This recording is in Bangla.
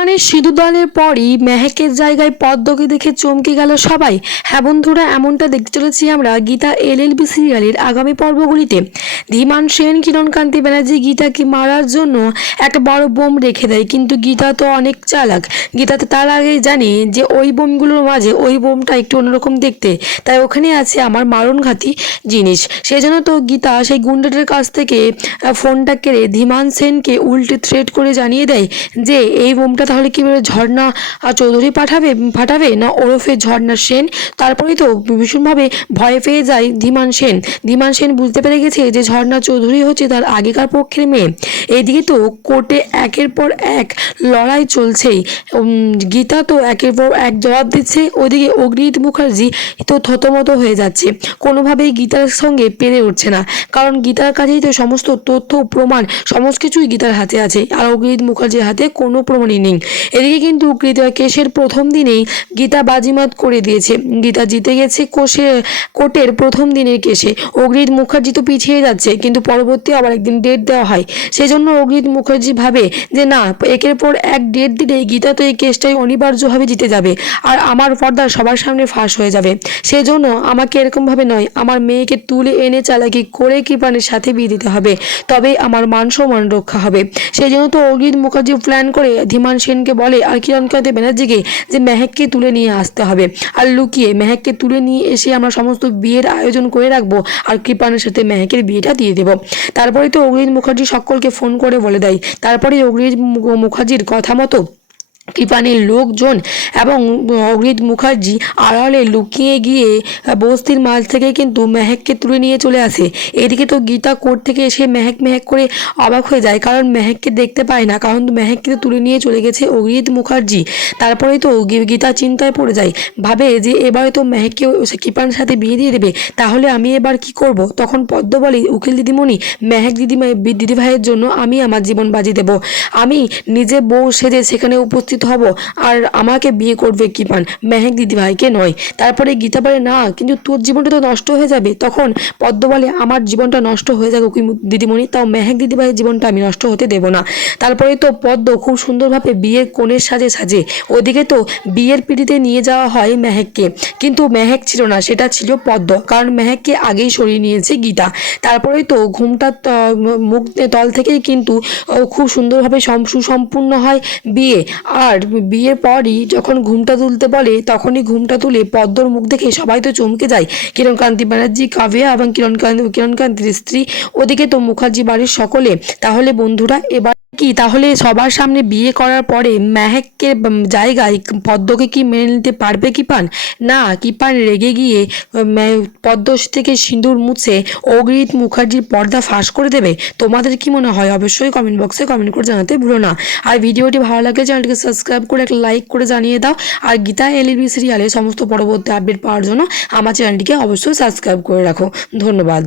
কৃপানের সিঁদুরদানের পরই মেহেকের জায়গায় পদ্মকে দেখে চমকে গেল সবাই। হ্যাঁ বন্ধুরা, এমনটা দেখতে চলেছি আমরা গীতা এলএলবি সিরিয়ালের আগামী পর্বগুলিতে। ধীমান সেন, কিরণকান্তি ব্যানার্জি গীতাকে মারার জন্য একটা বড় বোম রেখে দেয়, কিন্তু গীতা তো অনেক চালাক। গীতা তো তার আগেই জানে যে ওই বোমগুলোর মাঝে ওই বোমটা একটু অন্যরকম দেখতে। তাই ওখানে আছে আমার মারণঘাতী জিনিস। সেজন্য তো গীতা সেই গুন্ডাটার কাছ থেকে ফোনটা কেড়ে ধীমান সেনকে উল্টে থ্রেট করে জানিয়ে দেয় যে, এই বোমটা তাহলে কীভাবে ঝর্ণা চৌধুরী পাঠাবে ফাটাবে না ওরফে ঝর্ণা সেন? তারপরেই তো ভীষণভাবে ভয় পেয়ে যায় ধীমান সেন। ধীমান সেন বুঝতে পেরে গেছে যে ঝর্ণা চৌধুরী হচ্ছে তার আগেকার পক্ষের মেয়ে। এদিকে তো কোর্টে একের পর এক লড়াই চলছেই। গীতা তো একের পর এক জবাব দিচ্ছে। ওদিকে অগ্নিত মুখার্জি তো থতমত হয়ে যাচ্ছে। কোনোভাবেই গীতার সঙ্গে পেরে উঠছে না। কারণ গীতার কাছেই তো সমস্ত তথ্য, প্রমাণ, সমস্ত কিছুই গীতার হাতে আছে। আর অগ্নিত মুখার্জির হাতে কোনো প্রমাণই নেই। এদিকে কিন্তু গীতা কেসের প্রথম দিনেই গীতা বাজিমাত করে দিয়েছে। গীতা জিতে গেছে কোষে কোর্টের প্রথম দিনের কেসে অগ্নিত মুখার্জি তো পিছিয়ে যাচ্ছে, কিন্তু পরবর্তী আবার একদিন ডেট দেওয়া হয়। সেজন্য অগ্নিত মুখার্জি ভাবে যে, না, একের পর এক ডেট দিলে গীতা তো এই কেসটাই অনিবার্যভাবে জিতে যাবে আর আমার পর্দা সবার সামনে ফাঁস হয়ে যাবে। সেজন্য আমাকে এরকমভাবে নয়, আমার মেয়েকে তুলে এনে চালাকি করে কৃপানের সাথে বিয়ে দিতে হবে। তবেই আমার মান সম্মান রক্ষা হবে। সেই জন্য তো অগ্নিত মুখার্জি প্ল্যান করে ধীমান সেনকে বলে, আর কিরণকান্তি ব্যানার্জিকে যে মেহেককে তুলে নিয়ে আসতে হবে? আর লুকিয়ে মেহেককে তুলে নিয়ে এসে আমরা সমস্ত বিয়ের আয়োজন করে রাখব। আর কৃপানের সাথে মেহেকের বিয়েটা দিয়ে দেবো। তারপরে তো অগ্রিজ মুখার্জি সকলকে ফোন করে বলে দেয়। তারপরে অগ্রিজ মুখার্জির কথা মতো কৃপানের লোকজন এবং অগ্নিত মুখার্জি আড়ালে লুকিয়ে গিয়ে বস্তির মাঝ থেকে কিন্তু মেহেককে তুলে নিয়ে চলে আসে। এদিকে তো গীতা কোর্ট থেকে এসে মেহেক মেহেক করে অবাক হয়ে যায়, কারণ মেহেককে দেখতে পায় না, কারণ মেহেককে তুলে নিয়ে চলে গেছে অগ্নিত মুখার্জি। তারপরেই তো গীতা চিন্তায় পড়ে যায়, ভাবে যে এবারে তো মেহেককে কৃপানের সাথে বিয়ে দিয়ে দেবে, তাহলে আমি এবার কি করব? তখন পদ্ম বলে, উকিল দিদিমণি, মেহেক দিদিমাই দিদিভাইয়ের জন্য আমি আমার জীবন বাজি দেব। আমি নিজে বউ সেজে সেখানে উপস্থিত হব। আর আমাকে বিয়ে করবে কৃপান মেহেক দিদিভাইকে নয়। তারপরে গীতা বলে, না, কিন্তু তোর জীবনটা তো নষ্ট হয়ে যাবে। তখন পদ্ম বলে, আমার জীবনটা নষ্ট হয়ে যাবে দিদিমণি, তাও মেহেক দিদিভাইয়ের জীবনটা আমি নষ্ট হতে দেব না। তারপরে তো পদ্ম খুব সুন্দরভাবে বিয়ের কোণের সাজে সাজে, ওদিকে তো বিয়ের পিড়িতে নিয়ে যাওয়া হয় মেহেককে। কিন্তু মেহেক ছিল না, সেটা ছিল পদ্ম, কারণ মেহেককে আগেই সরিয়ে নিয়েছে গীতা। তারপরেই তো ঘুমটা মুখ, তল থেকেই কিন্তু খুব সুন্দরভাবে সম- সুসম্পূর্ণ হয় বিয়ে। আর বিয়ের পরই যখন ঘুমটা তুলতে বলে, তখনই ঘুমটা তুলে পদ্মর মুখ দেখে সবাই তো চমকে যায়। কিরণকান্তি ব্যানার্জি, কাবিয়া এবং কিরণকান্তি কিরণকান্তির স্ত্রী, ওদিকে তো মুখার্জি বাড়ির সকলে। তাহলে বন্ধুরা, এবার কি? তাহলে সবার সামনে বিয়ে করার পরে মেহেককে জায়গায় পদ্মকে কি মেনে নিতে পারবে কিপান? না, কিপান রেগে গিয়ে পদ্ম থেকে সিঁদুর মুছে অগ্রিত মুখার্জির পর্দা ফাঁস করে দেবে। তোমাদের কি মনে হয়? অবশ্যই কমেন্ট বক্সে কমেন্ট করে জানাতে ভুলো না। আর ভিডিওটি ভালো লাগলে চ্যানেলটিকে সাবস্ক্রাইব করে একটা লাইক করে জানিয়ে দাও। আর গীতা এলইবি সিরিয়ালে সমস্ত পরবর্তী আপডেট পাওয়ার জন্য আমার চ্যানেলটিকে অবশ্যই সাবস্ক্রাইব করে রাখো। ধন্যবাদ।